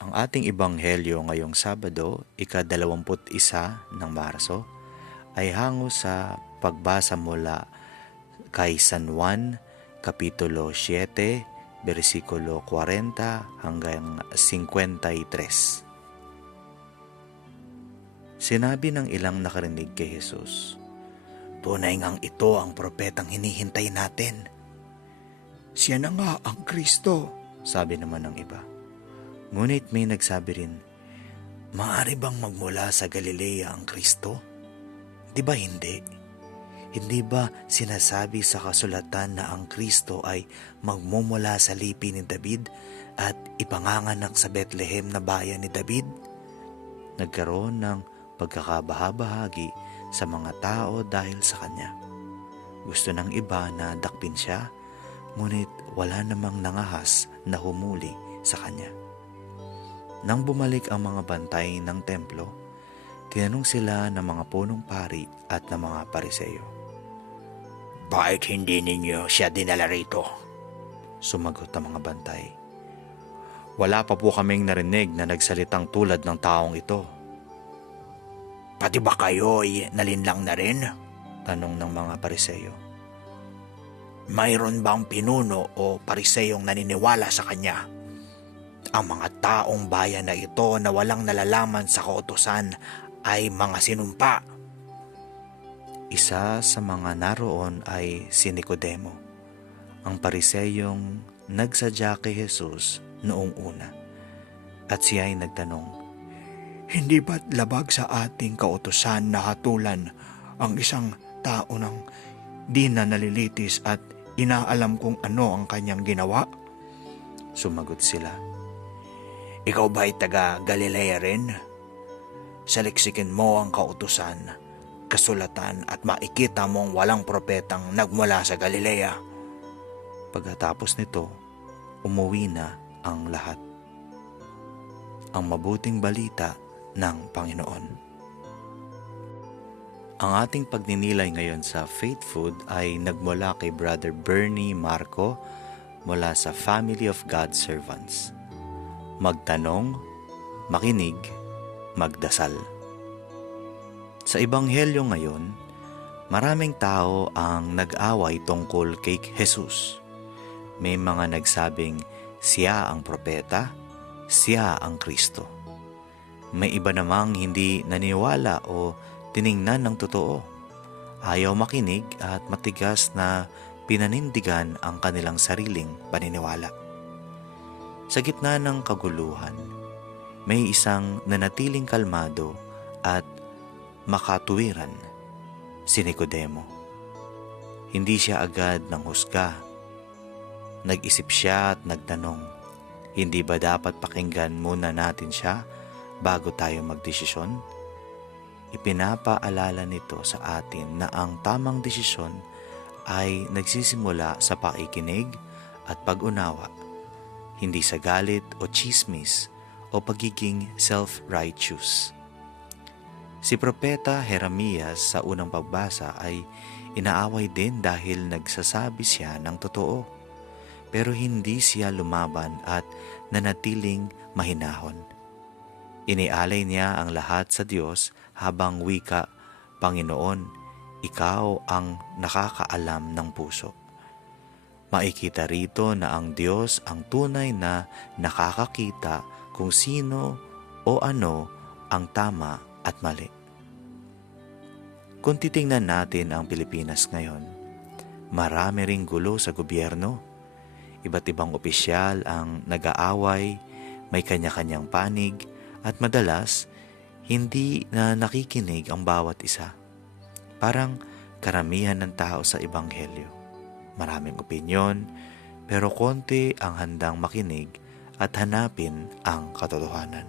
Ang ating ebanghelyo ngayong Sabado, ika-21 ng Marso, ay hango sa pagbasa mula kay San Juan, Kapitulo 7, versikulo 40 hanggang 53. Sinabi ng ilang nakarinig kay Jesus, "Tunay ngang ito ang propetang hinihintay natin." Siya na nga ang Kristo. Sabi naman ng iba. Ngunit may nagsabi rin, "Maaari bang magmula sa Galilea ang Kristo? Di ba hindi? Hindi ba sinasabi sa kasulatan na ang Kristo ay magmumula sa lipi ni David at ipanganganak sa Bethlehem na bayan ni David?" Nagkaroon ng pagkakabahabahagi sa mga tao dahil sa kanya. Gusto ng iba na dakpin siya, ngunit wala namang nangahas na humuli sa kanya. Nang bumalik ang mga bantay ng templo, tinanong sila ng mga punong pari at ng mga pariseyo. Bakit hindi ninyo siya dinala rito? Sumagot ang mga bantay. Wala pa po kaming narinig na nagsalitang tulad ng taong ito. Pati ba kayo'y nalinlang na rin? Tanong ng mga pariseyo. Mayroon bang pinuno o pariseyong naniniwala sa kanya? Ang mga taong bayan na ito na walang nalalaman sa kautusan ay mga sinumpa. Isa sa mga naroon ay si Nicodemo, ang pariseyong nagsadya kay Jesus noong una. At siya ay nagtanong, Hindi ba't labag sa ating kautusan na hatulan ang isang tao ng di na nalilitis at inaalam kung ano ang kanyang ginawa? Sumagot sila. Ikaw ba'y taga Galilea rin? Saliksikin mo ang kautusan, kasulatan at makikita mong walang propetang nagmula sa Galilea. Pagkatapos nito, umuwi na ang lahat. Ang mabuting balita ng Panginoon. Ang ating pagninilay ngayon sa Faith Food ay nagmula kay Brother Bernie Marco mula sa Family of God Servants. Magtanong, makinig, magdasal. Sa Ebanghelyo ngayon, maraming tao ang nag-away tungkol kay Jesus. May mga nagsabing siya ang propeta, siya ang Kristo. May iba namang hindi naniwala o tiningnan ng totoo. Ayaw makinig at matigas na pinanindigan ang kanilang sariling paniniwala. Sa gitna ng kaguluhan, may isang nanatiling kalmado at makatuwiran, si Nicodemo. Hindi siya agad nanghusga. Nag-isip siya at nagtanong, hindi ba dapat pakinggan muna natin siya bago tayo magdesisyon? Ipinapaalala nito sa atin na ang tamang desisyon ay nagsisimula sa pakikinig at pag-unawa, hindi sa galit o tsismis o pagiging self-righteous. Si Propeta Jeremias sa unang pagbasa ay inaaway din dahil nagsasabi siya ng totoo, pero hindi siya lumaban at nanatiling mahinahon. Inialay niya ang lahat sa Diyos habang wika, Panginoon, ikaw ang nakakaalam ng puso. Makikita rito na ang Diyos ang tunay na nakakakita kung sino o ano ang tama at mali. Kung titingnan natin ang Pilipinas ngayon, marami ring gulo sa gobyerno. Iba't ibang opisyal ang nag-aaway, may kanya-kanyang panig, at madalas hindi na nakikinig ang bawat isa. Parang karamihan ng tao sa Ebanghelyo. Maraming opinyon, pero konti ang handang makinig at hanapin ang katotohanan.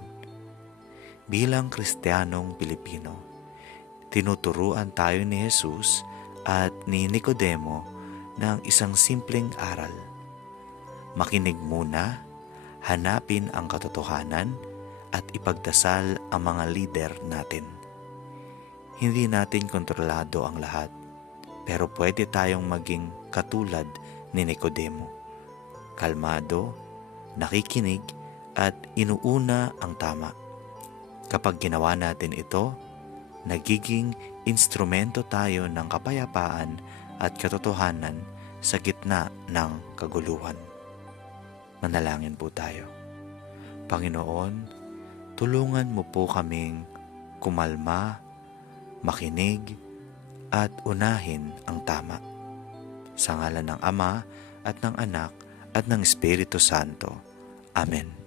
Bilang Kristiyanong Pilipino, tinuturuan tayo ni Jesus at ni Nicodemo ng isang simpleng aral. Makinig muna, hanapin ang katotohanan, at ipagdasal ang mga lider natin. Hindi natin kontrolado ang lahat, pero pwede tayong maging katulad ni Nicodemo. Kalmado, nakikinig at inuuna ang tama. Kapag ginawa natin ito, nagiging instrumento tayo ng kapayapaan at katotohanan sa gitna ng kaguluhan. Manalangin po tayo. Panginoon, tulungan mo po kaming kumalma, makinig, at unahin ang tama. Sa ngalan ng Ama at ng Anak at ng Espiritu Santo. Amen.